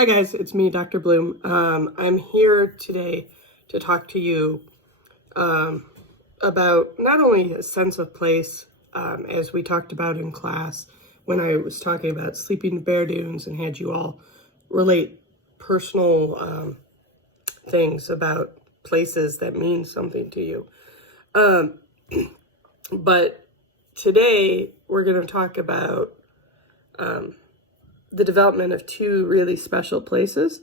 Hi guys, it's me, Dr. Bloom. I'm here today to talk to you about not only a sense of place, as we talked about in class when I was talking about Sleeping Bear Dunes and had you all relate personal things about places that mean something to you. But today we're going to talk about the development of two really special places.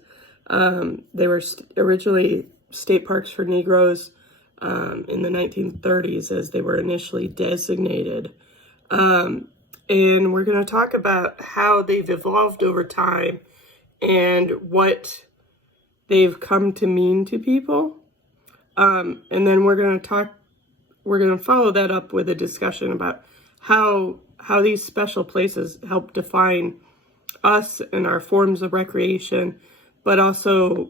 They were originally state parks for Negroes in the 1930s as they were initially designated. And we're going to talk about how they've evolved over time and what they've come to mean to people. And then we're going to follow that up with a discussion about how these special places help define us and our forms of recreation, but also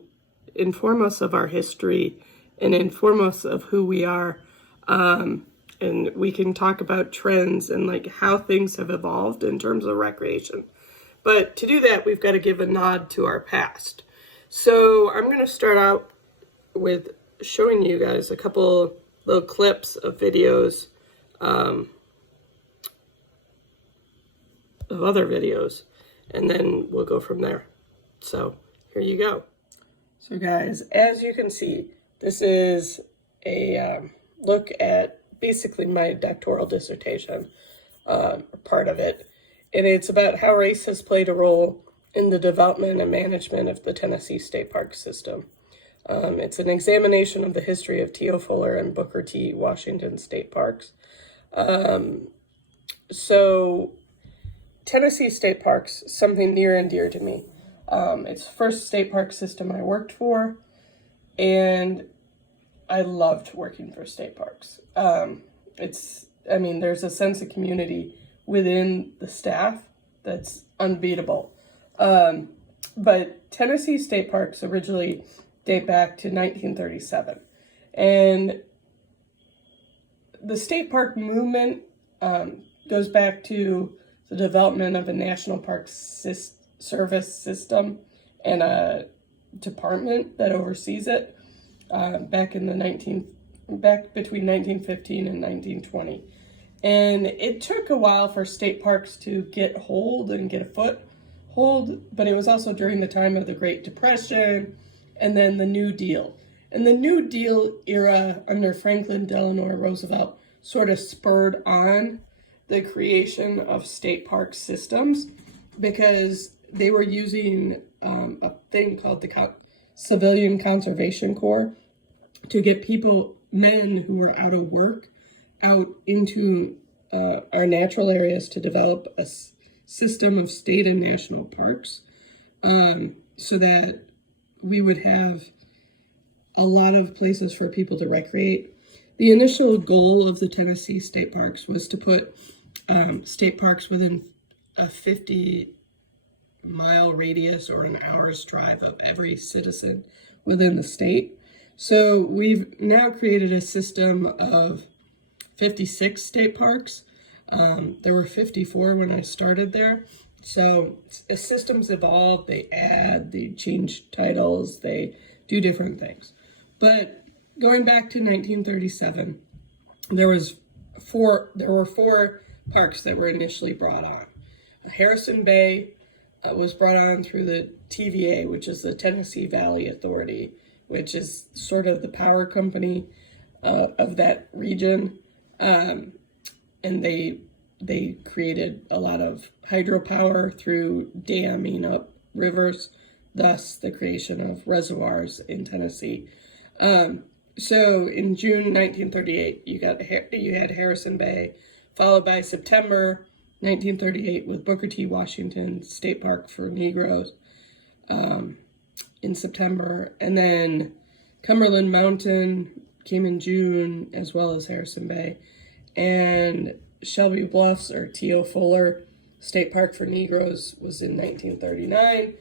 inform us of our history and inform us of who we are. And we can talk about trends and like how things have evolved in terms of recreation. But to do that, we've got to give a nod to our past. So I'm going to start out with showing you guys a couple little clips of videos, of other videos, and then we'll go from there. So here you go. So guys, as you can see, this is a look at basically my doctoral dissertation, part of it. And it's about how race has played a role in the development and management of the Tennessee State Park system. It's an examination of the history of T.O. Fuller and Booker T. Washington State Parks. So Tennessee State Parks, something near and dear to me. It's the first state park system I worked for, and I loved working for state parks. There's a sense of community within the staff that's unbeatable. But Tennessee State Parks originally date back to 1937. And the state park movement goes back to the development of a National Park Service system and a department that oversees it back between 1915 and 1920. And it took a while for state parks to get hold and get a foothold, but it was also during the time of the Great Depression and then the New Deal. And the New Deal era under Franklin Delano Roosevelt sort of spurred on the creation of state park systems because they were using a thing called the Civilian Conservation Corps to get men who were out of work, out into our natural areas to develop a system of state and national parks so that we would have a lot of places for people to recreate. The initial goal of the Tennessee State Parks was to put state parks within a 50-mile radius or an hour's drive of every citizen within the state. So we've now created a system of 56 state parks. There were 54 when I started there. So as systems evolve, they change titles, they do different things. But going back to 1937, there were four parks that were initially brought on. Harrison Bay was brought on through the TVA, which is the Tennessee Valley Authority, which is sort of the power company of that region. And they created a lot of hydropower through damming up rivers, thus the creation of reservoirs in Tennessee. So in June 1938, you had Harrison Bay, followed by September 1938 with Booker T. Washington State Park for Negroes in September. And then Cumberland Mountain came in June, as well as Harrison Bay. And Shelby Bluffs, or T.O. Fuller State Park for Negroes, was in 1939.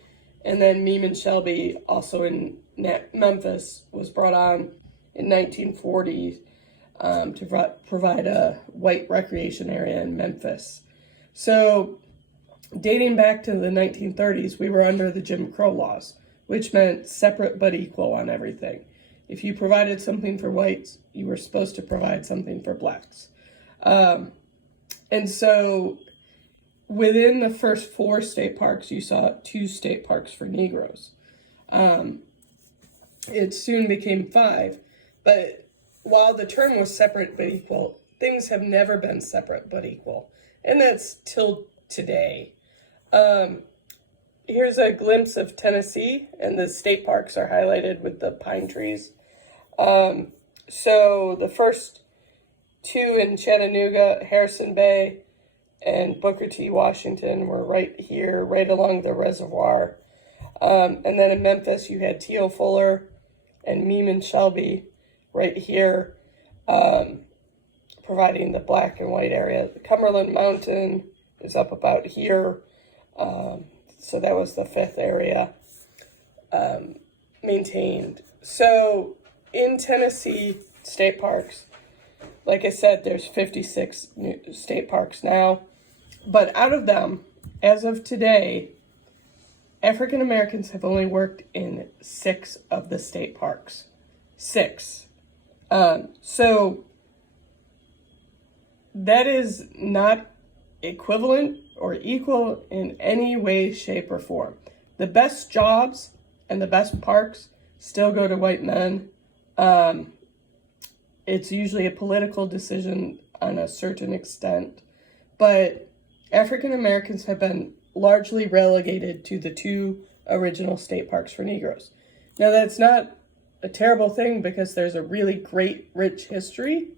And then Meem and Shelby, also in Memphis, was brought on in 1940 to provide a white recreation area in Memphis. So dating back to the 1930s, we were under the Jim Crow laws, which meant separate but equal on everything. If you provided something for whites, you were supposed to provide something for blacks. And so within the first 4 state parks, you saw 2 state parks for Negroes. It soon became 5. But while the term was separate but equal, things have never been separate but equal. And that's till today. Here's a glimpse of Tennessee, and the state parks are highlighted with the pine trees. So the first 2 in Chattanooga, Harrison Bay, and Booker T. Washington were right here, right along the reservoir. And then in Memphis, you had T.O. Fuller and Meeman Shelby right here, providing the black and white area. The Cumberland Mountain is up about here. So that was the 5th area maintained. So in Tennessee state parks, like I said, there's 56 new state parks now. But out of them, as of today, African Americans have only worked in 6 of the state parks. 6. So that is not equivalent or equal in any way, shape, or form. The best jobs and the best parks still go to white men. It's usually a political decision on a certain extent, but African Americans have been largely relegated to the 2 original state parks for Negroes. Now, that's not a terrible thing because there's a really great, rich history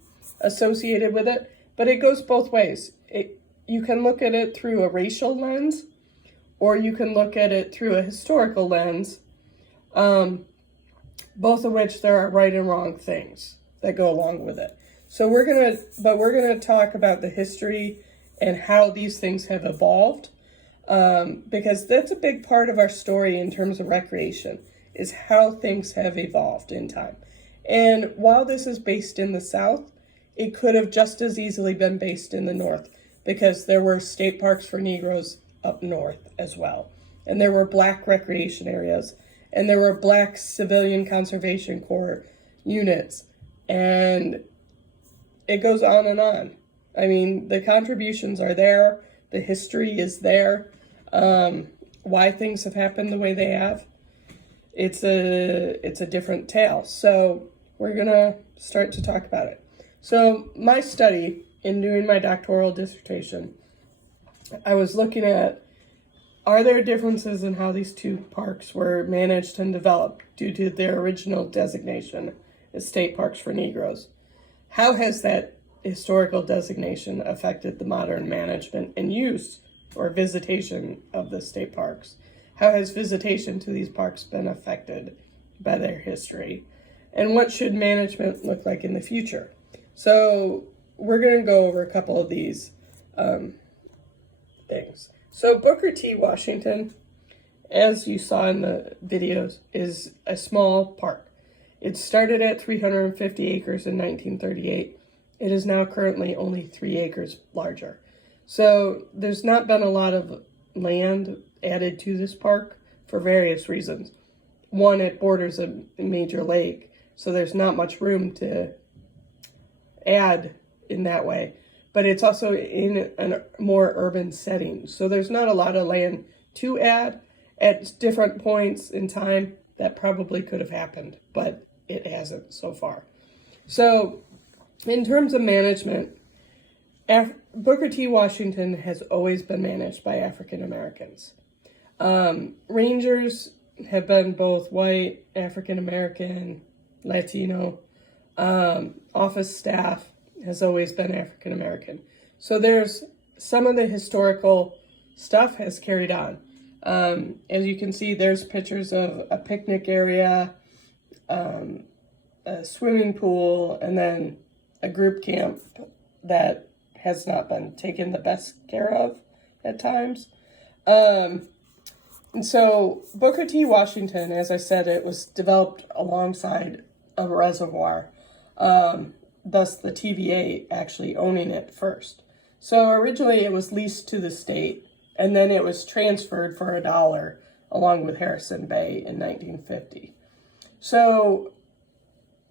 associated with it, but it goes both ways. You can look at it through a racial lens, or you can look at it through a historical lens, both of which there are right and wrong things that go along with it. So we're gonna talk about the history and how these things have evolved, because that's a big part of our story in terms of recreation, is how things have evolved in time. And while this is based in the South, it could have just as easily been based in the North, because there were state parks for Negroes up north as well. And there were black recreation areas, and there were black civilian conservation corps units, and it goes on and on. I mean, the contributions are there, the history is there, why things have happened the way they have. It's a different tale. So we're gonna start to talk about it. So my study in doing my doctoral dissertation, I was looking at, are there differences in how these 2 parks were managed and developed due to their original designation as state parks for Negroes? How has that historical designation affected the modern management and use or visitation of the state parks? How has visitation to these parks been affected by their history? And what should management look like in the future? So we're going to go over a couple of these things. So Booker T. Washington, as you saw in the videos, is a small park. It started at 350 acres in 1938. It is now currently only 3 acres larger. So there's not been a lot of land added to this park for various reasons. One, it borders a major lake, so there's not much room to add in that way. But it's also in a more urban setting, so there's not a lot of land to add. At different points in time, that probably could have happened, but it hasn't so far. So in terms of management, Booker T. Washington has always been managed by African Americans. Rangers have been both white, African American, Latino. Office staff has always been African American. So there's some of the historical stuff has carried on. As you can see, there's pictures of a picnic area, a swimming pool, and then a group camp that has not been taken the best care of at times. And so Booker T. Washington, as I said, it was developed alongside a reservoir, thus the TVA actually owning it first. So originally it was leased to the state and then it was transferred for $1 along with Harrison Bay in 1950. So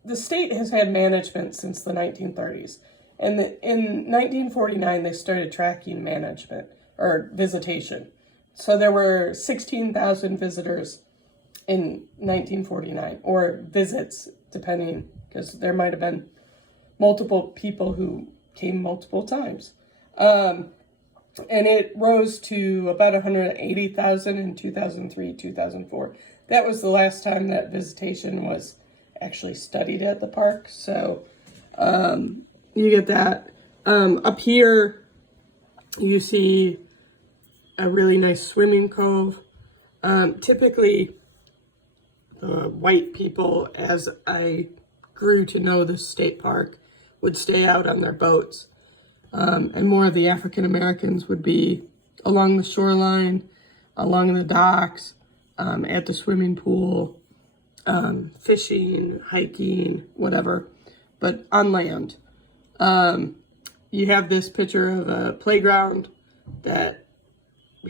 the state has had management since the 1930s. And in 1949, they started tracking management or visitation. So there were 16,000 visitors in 1949, or visits, depending, because there might have been multiple people who came multiple times. And it rose to about 180,000 in 2003, 2004. That was the last time that visitation was actually studied at the park. So you get that. Up here, you see a really nice swimming cove. Typically, white people, as I grew to know the state park, would stay out on their boats. And more of the African Americans would be along the shoreline, along the docks, at the swimming pool, fishing, hiking, whatever, but on land. You have this picture of a playground that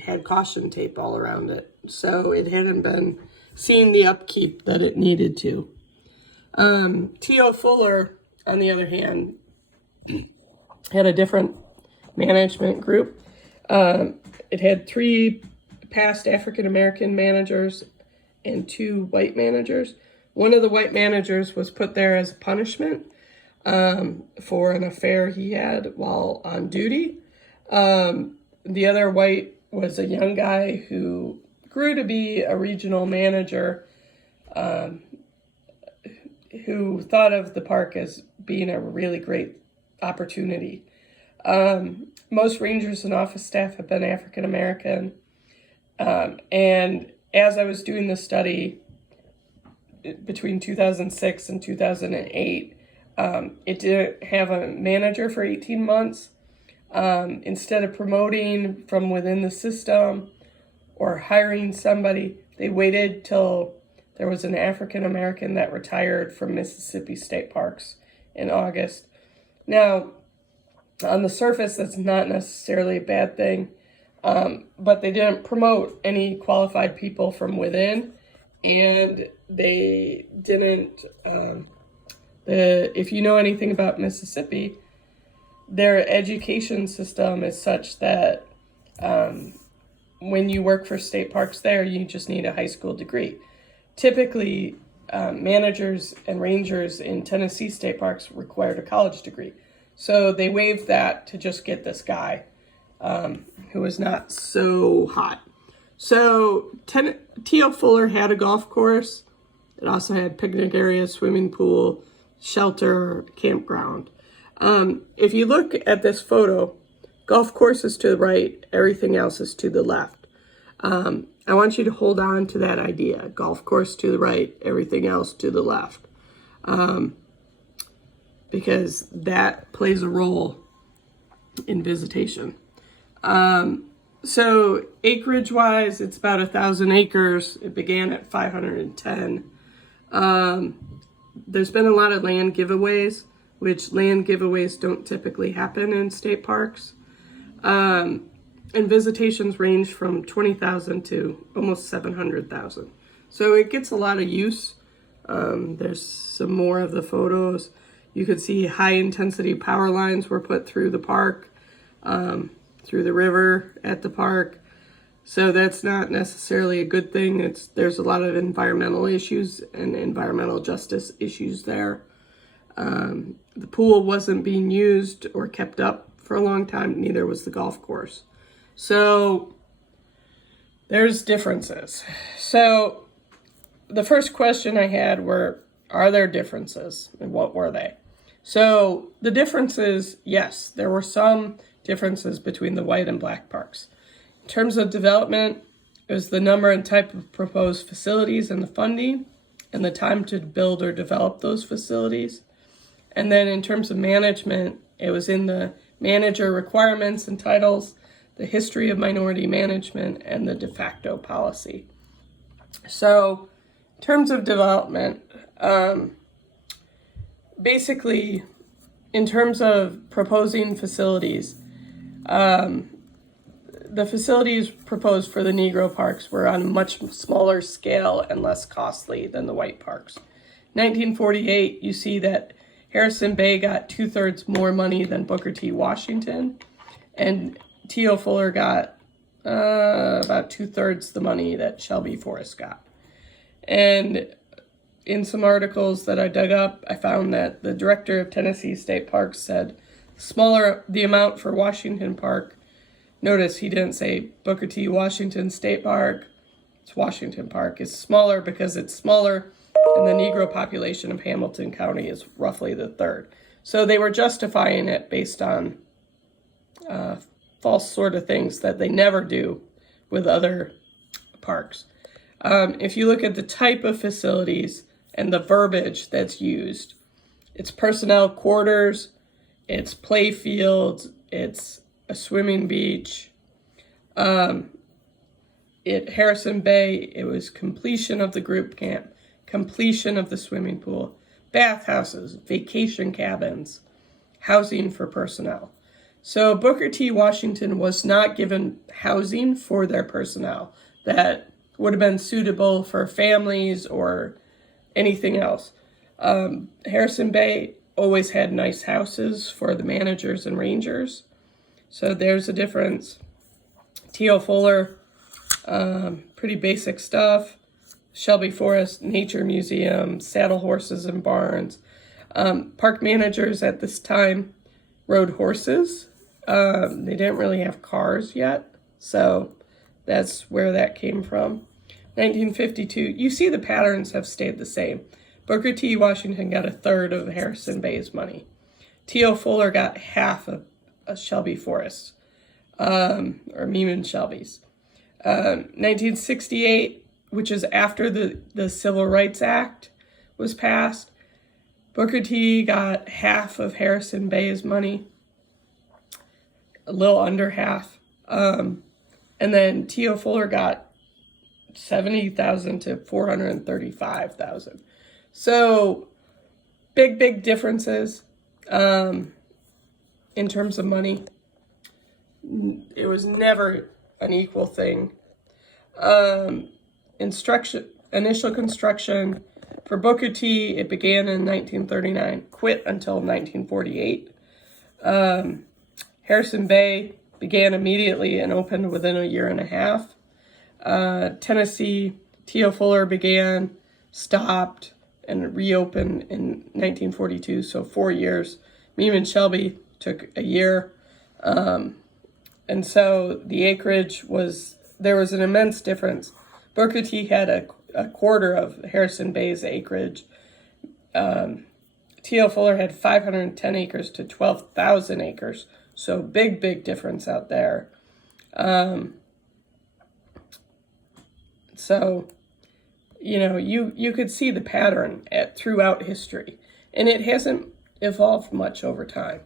had caution tape all around it, so it hadn't been seeing the upkeep that it needed to. T.O. Fuller, on the other hand, had a different management group. It had 3 past African-American managers and 2 white managers. One of the white managers was put there as a punishment for an affair he had while on duty. The other white was a young guy who grew to be a regional manager, who thought of the park as being a really great opportunity. Most rangers and office staff have been African American. And as I was doing the study between 2006 and 2008, it didn't have a manager for 18 months. Instead of promoting from within the system or hiring somebody, they waited till there was an African American that retired from Mississippi State Parks in August. Now, on the surface, that's not necessarily a bad thing, but they didn't promote any qualified people from within, and they didn't, if you know anything about Mississippi, their education system is such that when you work for state parks there, you just need a high school degree. Typically, managers and rangers in Tennessee state parks required a college degree. So they waived that to just get this guy who was not so hot. So T.O. Fuller had a golf course. It also had picnic area, swimming pool, shelter, campground. If you look at this photo, golf course is to the right, everything else is to the left. I want you to hold on to that idea. Golf course to the right, everything else to the left. Because that plays a role in visitation. So acreage-wise, it's about 1,000 acres. It began at 510. There's been a lot of land giveaways, which land giveaways don't typically happen in state parks. And visitations range from 20,000 to almost 700,000. So it gets a lot of use. There's some more of the photos. You could see high-intensity power lines were put through the park, through the river at the park. So that's not necessarily a good thing. There's a lot of environmental issues and environmental justice issues there. The pool wasn't being used or kept up for a long time, neither was the golf course. So there's differences. So the first question I had were, are there differences? And what were they? So the differences, yes, there were some differences between the white and black parks. In terms of development, it was the number and type of proposed facilities and the funding and the time to build or develop those facilities. And then in terms of management, it was in the manager requirements and titles, the history of minority management, and the de facto policy. So in terms of development, basically, in terms of proposing facilities, the facilities proposed for the Negro parks were on a much smaller scale and less costly than the white parks. 1948, you see that Harrison Bay got 2/3 more money than Booker T. Washington, and T.O. Fuller got about 2/3 the money that Shelby Forrest got. And in some articles that I dug up, I found that the director of Tennessee State Parks said smaller the amount for Washington Park. Notice he didn't say Booker T. Washington State Park. It's Washington Park. It's smaller because it's smaller, and the Negro population of Hamilton County is roughly the third. So they were justifying it based on false sort of things that they never do with other parks. If you look at the type of facilities and the verbiage that's used, it's personnel quarters, it's play fields, it's a swimming beach. At Harrison Bay, it was completion of the group camp, completion of the swimming pool, bathhouses, vacation cabins, housing for personnel. So Booker T. Washington was not given housing for their personnel that would have been suitable for families or anything else. Harrison Bay always had nice houses for the managers and rangers. So there's a difference. T.O. Fuller, pretty basic stuff. Shelby Forrest, Nature Museum, saddle horses and barns. Park managers at this time rode horses. They didn't really have cars yet, so that's where that came from. 1952, you see the patterns have stayed the same. Booker T. Washington got 1/3 of Harrison Bay's money. T.O. Fuller got half of Shelby Forrest, or Meeman Shelby's. 1968, which is after the Civil Rights Act was passed, Booker T. got half of Harrison Bay's money, a little under half. And then T.O. Fuller got $70,000 to $435,000. So big differences in terms of money. It was never an equal thing. Initial construction for Booker T, it began in 1939, quit until 1948. Harrison Bay began immediately and opened within a year and a half. Tennessee, T.O. Fuller began, stopped, and reopened in 1942, so 4 years. Meeman Shelby took a year. And so the acreage there was an immense difference. Booker T had a quarter of Harrison Bay's acreage. T.O. Fuller had 510 acres to 12,000 acres. So big difference out there. So, you could see the pattern throughout history, and it hasn't evolved much over time.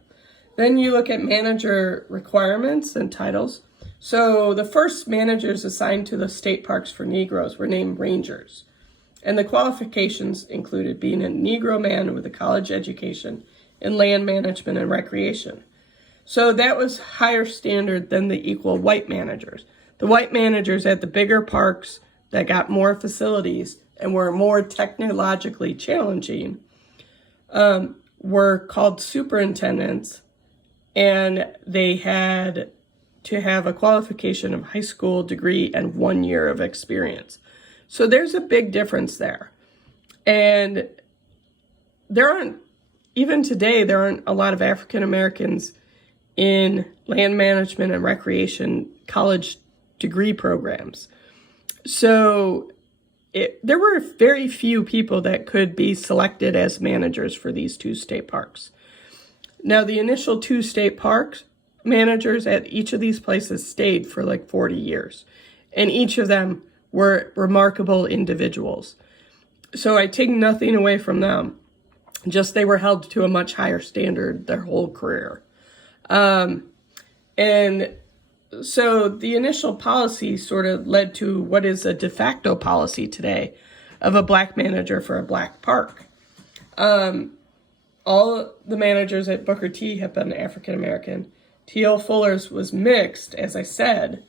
Then you look at manager requirements and titles. So the first managers assigned to the state parks for Negroes were named rangers, and the qualifications included being a Negro man with a college education in land management and recreation. So that was higher standard than the equal white managers. The white managers at the bigger parks that got more facilities and were more technologically challenging were called superintendents, and they had to have a qualification of high school degree and 1 year of experience. So there's a big difference there. And even today, there aren't a lot of African Americans in land management and recreation college degree programs. So there were very few people that could be selected as managers for these two state parks. Now, the initial two state parks managers at each of these places stayed for like 40 years, and each of them were remarkable individuals. So I take nothing away from them, just they were held to a much higher standard their whole career. And so the initial policy sort of led to what is a de facto policy today of a black manager for a black park. All the managers at Booker T have been African American. T.O. Fuller's was mixed, as I said,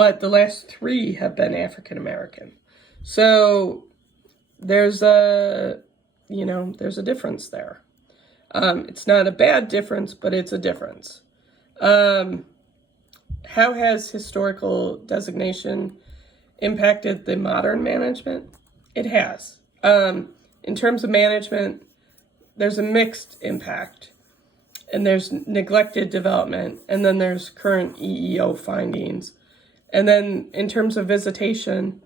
but the last 3 have been African American. So there's a difference there. It's not a bad difference, but it's a difference. How has historical designation impacted the modern management? It has. In terms of management, there's a mixed impact, and there's neglected development, and then there's current EEO findings. And then in terms of visitation,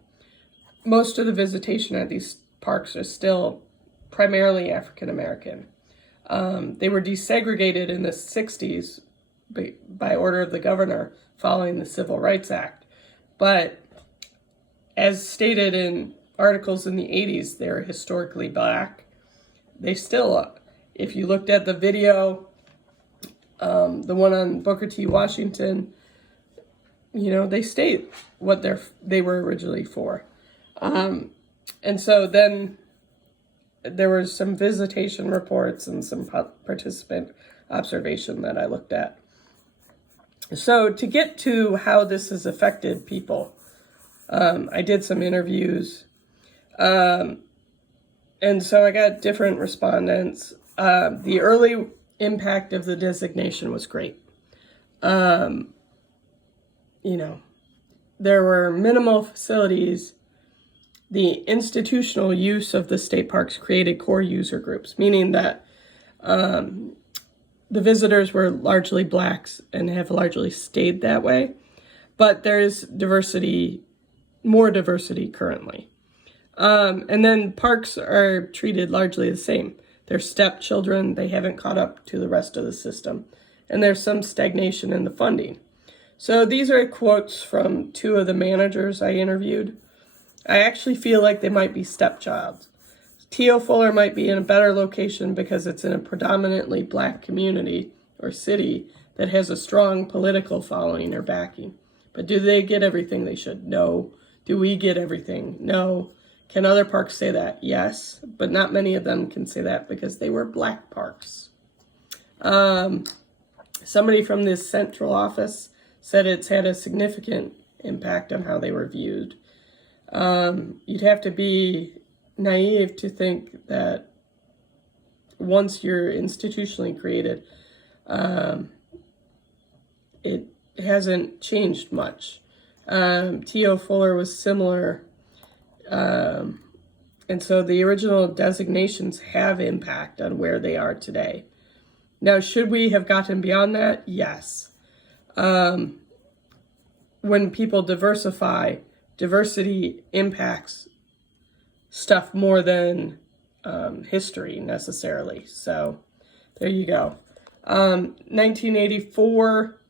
most of the visitation at these parks is still primarily African American. They were desegregated in the 60s by order of the governor following the Civil Rights Act. But as stated in articles in the 80s, they're historically black. They still, if you looked at the video, the one on Booker T. Washington, they state what they were originally for. And so then there was some visitation reports and some participant observation that I looked at. So to get to how this has affected people, I did some interviews. And so I got different respondents. The early impact of the designation was great. There were minimal facilities. The institutional use of the state parks created core user groups, meaning that the visitors were largely blacks and have largely stayed that way. But there's diversity, more diversity currently. And then parks are treated largely the same. They're stepchildren. They haven't caught up to the rest of the system. And there's some stagnation in the funding. So these are quotes from 2 of the managers I interviewed. I actually feel like they might be stepchilds. T.O. Fuller might be in a better location because it's in a predominantly black community or city that has a strong political following or backing. But do they get everything they should? No. Do we get everything? No. Can other parks say that? Yes. But not many of them can say that because they were black parks. Somebody from this central office said it's had a significant impact on how they were viewed. You'd have to be naive to think that once you're institutionally created, it hasn't changed much. T.O. Fuller was similar, and so the original designations have impact on where they are today. Now, should we have gotten beyond that? Yes. When people diversify, diversity impacts stuff more than history necessarily. So there you go. 1984,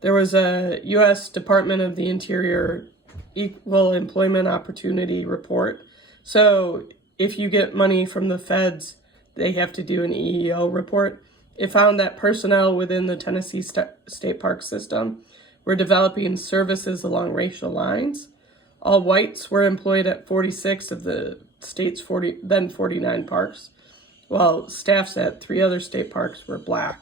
there was a U.S. Department of the Interior Equal Employment Opportunity report. So if you get money from the feds, they have to do an EEO report. It found that personnel within the Tennessee State Park system were developing services along racial lines. All whites were employed at 46 of the state's 49 parks, while staffs at 3 other state parks were black.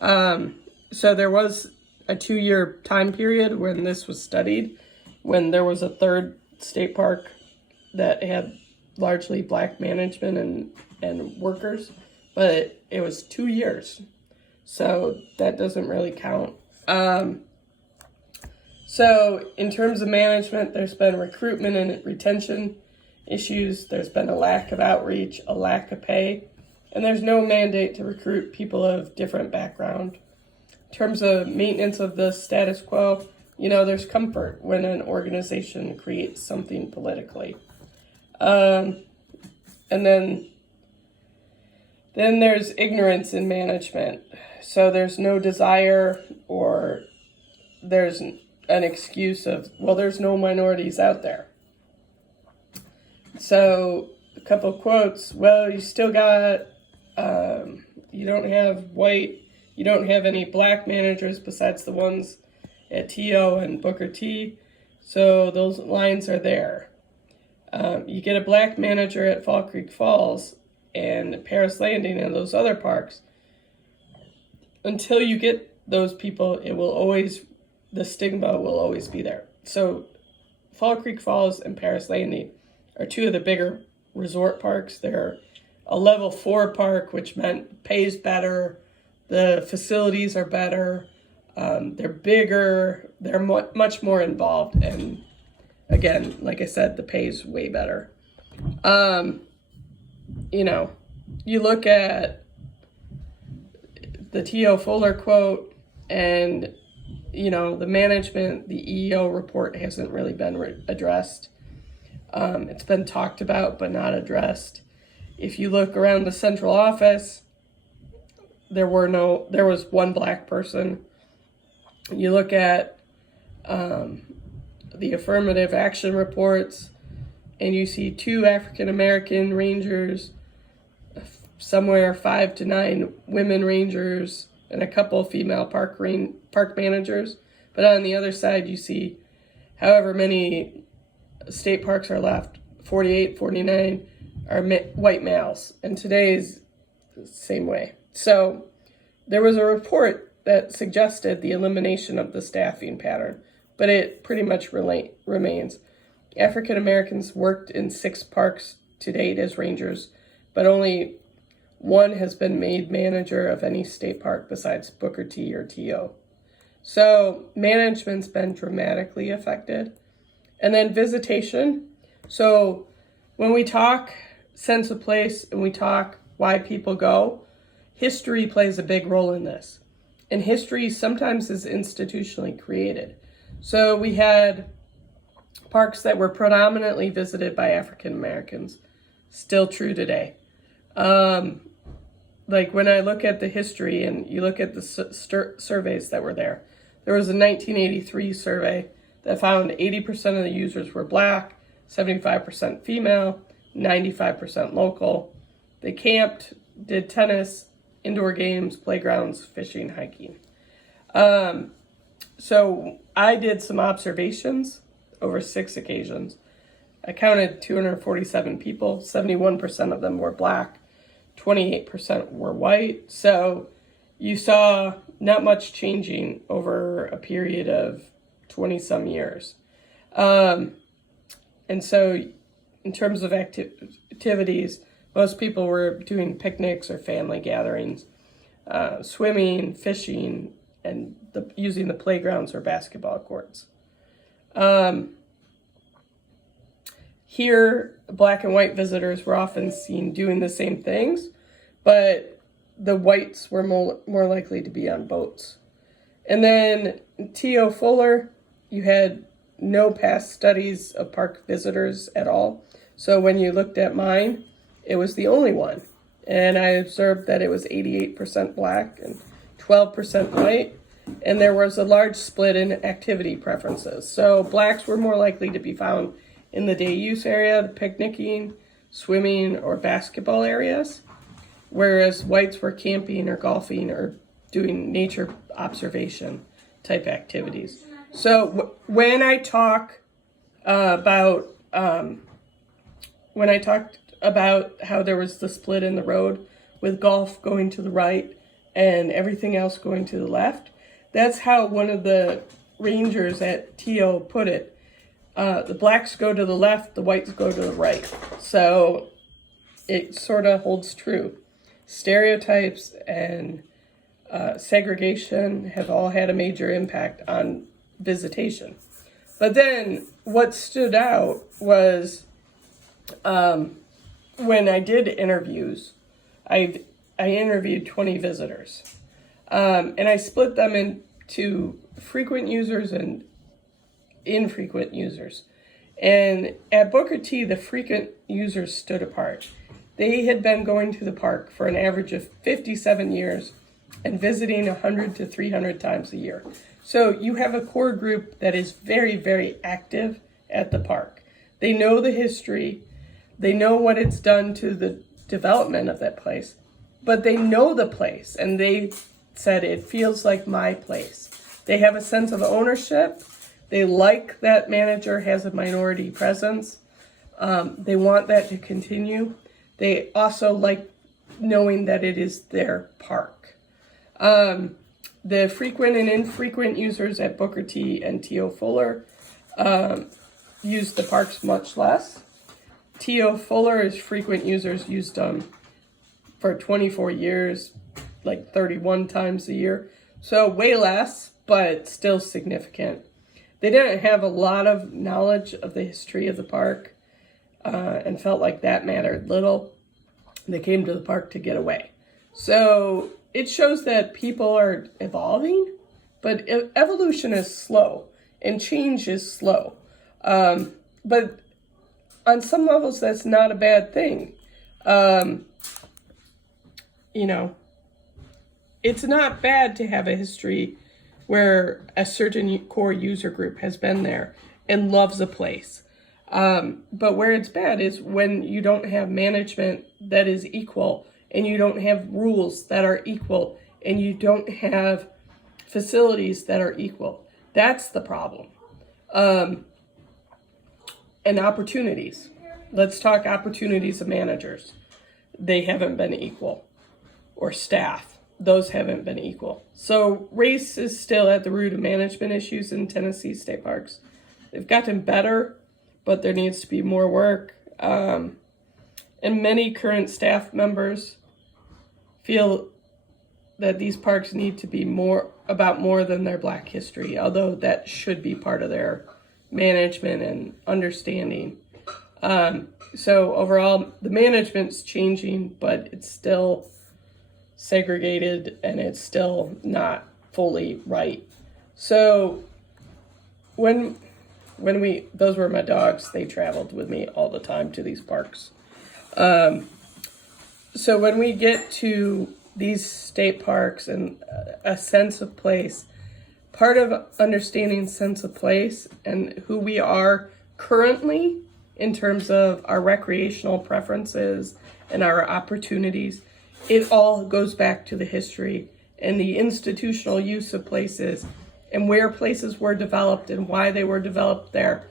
So there was a 2-year time period when this was studied, when there was a 3rd state park that had largely black management and workers, but it was 2 years. So that doesn't really count. So in terms of management, there's been recruitment and retention issues. There's been a lack of outreach, a lack of pay, and there's no mandate to recruit people of different background. In terms of maintenance of the status quo, there's comfort when an organization creates something politically. And then there's ignorance in management. So there's no desire, or there's an excuse of, well, there's no minorities out there. So a couple quotes. Well, you still got, you don't have white, you don't have any black managers besides the ones at T.O. and Booker T. So those lines are there. You get a black manager at Fall Creek Falls and Paris Landing and those other parks. Until you get those people, the stigma will always be there. So Fall Creek Falls and Paris Landing are two of the bigger resort parks. They're a level 4 park, which meant pays better, the facilities are better, they're bigger, they're much more involved, and again, like I said, the pay's way better. You know, you look at the T.O. Fuller quote, and you know, the management, the EEO report hasn't really been addressed. It's been talked about, but not addressed. If you look around the central office, there was one black person. You look at the affirmative action reports, and you see 2 African American rangers, somewhere 5 to 9 women rangers, and a couple female park managers. But on the other side, you see however many state parks are left, 48, 49 are white males. And today's the same way. So there was a report that suggested the elimination of the staffing pattern, but it pretty much remains. African Americans worked in 6 parks to date as rangers, but only 1 has been made manager of any state park besides Booker T or T.O. So management's been dramatically affected. And then visitation. So when we talk sense of place and we talk why people go, history plays a big role in this. And history sometimes is institutionally created. So we had parks that were predominantly visited by African Americans, still true today. Like when I look at the history and you look at the surveys that were there was a 1983 survey that found 80% of the users were black, 75% female, 95% local. They camped, did tennis, indoor games, playgrounds, fishing, hiking. So I did some observations over 6 occasions. I counted 247 people, 71% of them were black, 28% were white. So you saw not much changing over a period of 20 some years. And so in terms of activities, most people were doing picnics or family gatherings, swimming, fishing, and using the playgrounds or basketball courts. Here, black and white visitors were often seen doing the same things, but the whites were more likely to be on boats. And then T.O. Fuller, you had no past studies of park visitors at all. So when you looked at mine, it was the only one. And I observed that it was 88% black and 12% white. And there was a large split in activity preferences. So blacks were more likely to be found in the day use area, the picnicking, swimming, or basketball areas, whereas whites were camping or golfing or doing nature observation type activities. So when I talk about how there was the split in the road with golf going to the right and everything else going to the left, that's how one of the rangers at T.O. put it. The blacks go to the left, the whites go to the right. So it sort of holds true. Stereotypes and segregation have all had a major impact on visitation. But then what stood out was when I did interviews, I interviewed 20 visitors. And I split them into frequent users and infrequent users. And at Booker T, the frequent users stood apart. They had been going to the park for an average of 57 years and visiting 100 to 300 times a year. So you have a core group that is very, very active at the park. They know the history, they know what it's done to the development of that place, but they know the place, and they said it feels like my place. They have a sense of ownership. They like that manager has a minority presence. They want that to continue. They also like knowing that it is their park. The frequent and infrequent users at Booker T and T.O. Fuller use the parks much less. T.O. Fuller's frequent users used them for 24 years, like 31 times a year. So way less, but still significant. They didn't have a lot of knowledge of the history of the park and felt like that mattered little. They came to the park to get away. So it shows that people are evolving, but evolution is slow and change is slow. But on some levels, that's not a bad thing. You know, it's not bad to have a history where a certain core user group has been there and loves a place. But where it's bad is when you don't have management that is equal, and you don't have rules that are equal, and you don't have facilities that are equal. That's the problem. And opportunities. Let's talk opportunities of managers. They haven't been equal. Or staff. Those haven't been equal. So race is still at the root of management issues in Tennessee state parks. They've gotten better, but there needs to be more work. And many current staff members feel that these parks need to be more than their Black history, although that should be part of their management and understanding. So overall, the management's changing, but it's still segregated and it's still not fully right. So when those were my dogs, they traveled with me all the time to these parks. So when we get to these state parks and a sense of place, part of understanding sense of place and who we are currently in terms of our recreational preferences and our opportunities, it all goes back to the history and the institutional use of places and where places were developed and why they were developed there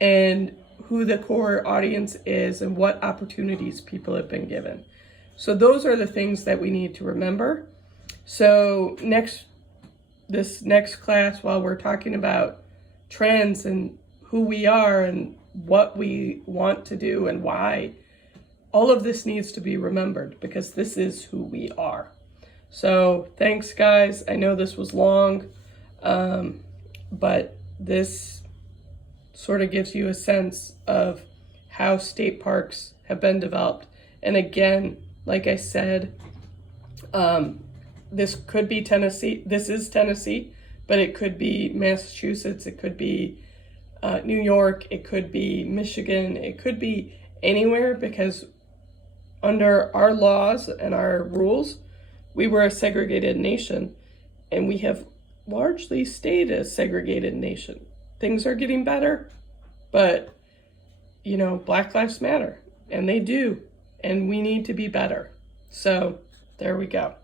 and who the core audience is and what opportunities people have been given. So those are the things that we need to remember. So this next class, while we're talking about trends and who we are and what we want to do and why, all of this needs to be remembered because this is who we are. So thanks, guys. I know this was long, but this sort of gives you a sense of how state parks have been developed. And again, like I said, this could be Tennessee. This is Tennessee, but it could be Massachusetts. It could be New York. It could be Michigan. It could be anywhere because under our laws and our rules, we were a segregated nation, and we have largely stayed a segregated nation. Things are getting better, but, you know, Black Lives Matter, and they do, and we need to be better. So there we go.